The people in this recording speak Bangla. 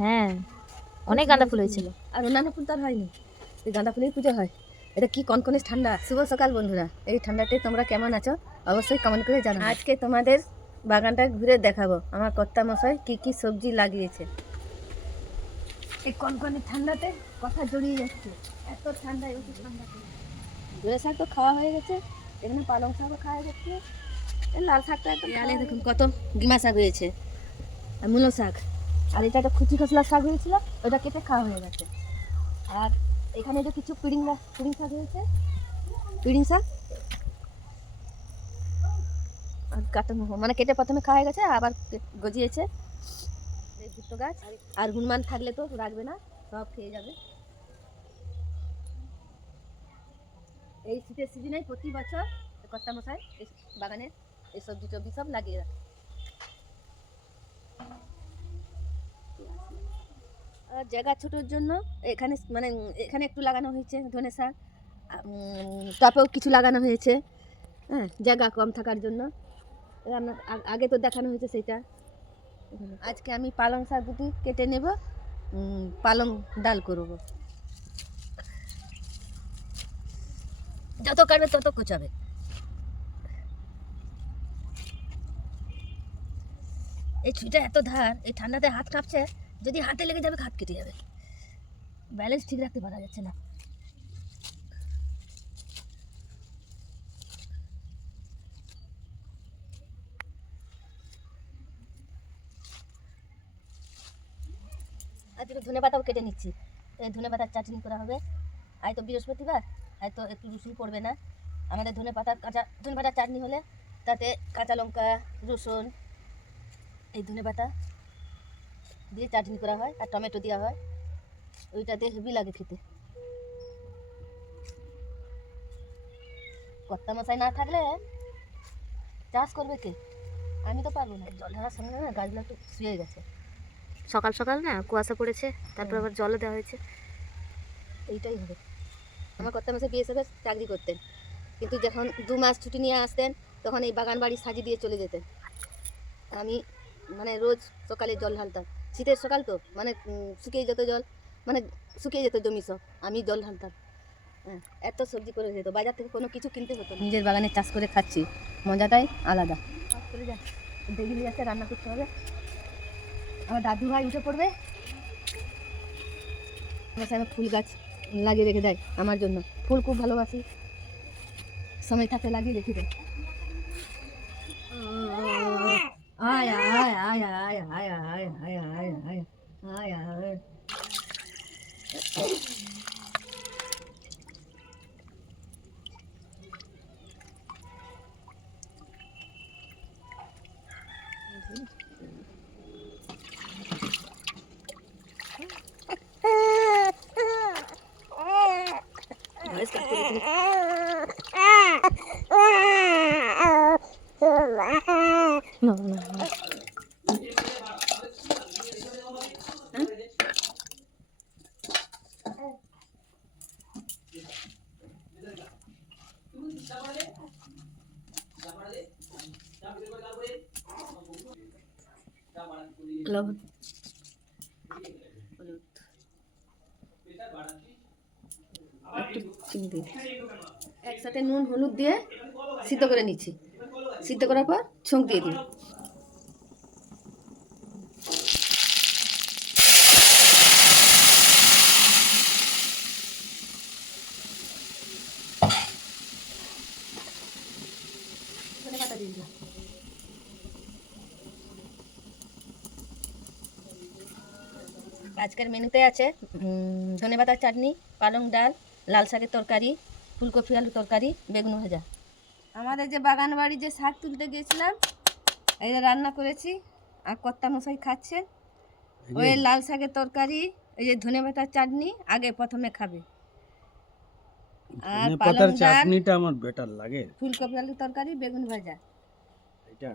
হ্যাঁ। অনেক গাঁদা ফুল হয়েছিল। আর অন্যান্য ফুল তো আর হয়নি। এই গাঁদা ফুলের পুজো হয়। এটা কি কনকনে ঠান্ডা? শুভ সকাল বন্ধুরা। এই ঠান্ডাতে তোমরা কেমন আছো? অবশ্যই কমেন্ট করে জানাও আজকে তোমাদের বাগানটা ঘুরে দেখাবো। আমার কর্তা মশাই কি কি সবজি লাগিয়েছে। এই কনকনে ঠান্ডাতে কথা জড়িয়ে যাচ্ছে। এত ঠান্ডা এত ঠান্ডা ধরে শাক তো খাওয়া হয়ে গেছে। এখানে পালং শাকও খাওয়া যাচ্ছে। এই লাল শাকটা দেখুন কত গিমা শাক হয়েছে। আর মূলো শাক। আর এটা একটা খুচি খসলা শাক হয়েছিল, ওটা কেটে খাওয়া হয়ে গেছে। আর এখানে যে কিছু পিড়িং পিড়িং শাক হয়েছে। পিড়িং শাক? আর কাটা মানে কেটে প্রথমে খাওয়া হয়ে গেছে, আবার গজিয়েছে। দুটো গাছ। আর হনুমান থাকলে তো রাখবে না, সব খেয়ে যাবে। এই শীতের সিজনে প্রতি বছর কর্তা মশাই বাগানে এই সবজি টবজি সব লাগিয়ে রাখে। জায়গা ছোটোর জন্য এখানে মানে এখানে একটু লাগানো হয়েছে ধনে শাক টবেও কিছু লাগানো হয়েছে হ্যাঁ জায়গা কম থাকার জন্য। আগে তো দেখানো হয়েছে সেটা আজকে আমি পালং শাক দুটি কেটে নেব পালং ডাল করব। যত কাটবে তত কোচাবে। এই ছুরিটা এত ধার, এই ঠান্ডাতে হাত কাঁপছে যদি হাতে লেগে যাবে হাত কেটে যাবে। ব্যালেন্স ঠিক রাখতে পারা যাচ্ছে না। আজকে ধনে পাতাও কেটে নিচ্ছি এই ধনে পাতার চাটনি করা হবে। আজ তো বৃহস্পতিবার আয় তো একটু রসুন পড়বে না। আমাদের ধনে পাতার কাঁচা, ধনে পাতার চাটনি হলে তাতে কাঁচা লঙ্কা, রসুন, এই ধনে পাতা। দিয়ে চাটনি করা হয় আর টমেটো দেওয়া হয়। ওইটাতে হেভি লাগে খেতে। কর্তা মশাই না থাকলে চাষ করবে কে? আমি তো পারব না। জল ঢালার সঙ্গে না গাছগুলো একটু শুয়ে গেছে। সকাল সকাল না কুয়াশা পড়েছে তারপর আবার জলও দেওয়া হয়েছে। এইটাই হবে। আমার কর্তা মাসে বিএসএফের চাকরি করতেন। কিন্তু যখন দু মাস ছুটি নিয়ে আসতেন তখন এই বাগান বাড়ি সাজিয়ে দিয়ে চলে যেতেন। আমি মানে রোজ সকালে জল ঢালতাম। শীতের সকাল তো মানে শুকিয়ে যেত জল মানে শুকিয়ে যেত জমি সব আমি জল ঢালতাম। হ্যাঁ এত সবজি করে যেত বাজার থেকে কোনো কিছু কিনতে হতো নিজের বাগানে চাষ করে খাচ্ছি মজাটাই আলাদা। দেখি যাচ্ছে রান্না করতে হবে। আমার দাদু ভাই উঠে পড়বে। আমার সামনে ফুল গাছ লাগিয়ে রেখে দেয় আমার জন্য। ফুল খুব ভালোবাসি। সময় থাকতে লাগিয়ে রেখে দেয়। চিনি দিয়ে একসাথে নুন হলুদ দিয়ে সিদ্ধ করে নিচ্ছি। সিদ্ধ করার পর ছুঁক দিয়ে দিলাম আজকের মেনুতে আছে ধনেপাতার চাটনি, পালং ডাল, লাল শাকের তরকারি, ফুলকপি আলু তরকারি, বেগুন ভাজা। আমাদের যে বাগান বাড়ি যে শাক তুলতে গিয়েছিলাম এই যে রান্না করেছি আর কর্তা মশাই খাচ্ছে ওই লাল শাকের তরকারি এই যে ধনে পাতার চাটনি আগে প্রথমে খাবে। আর পালং চাটনিটা আমার বেটার লাগে। ফুলকপি আলু তরকারি বেগুন ভাজা। এটা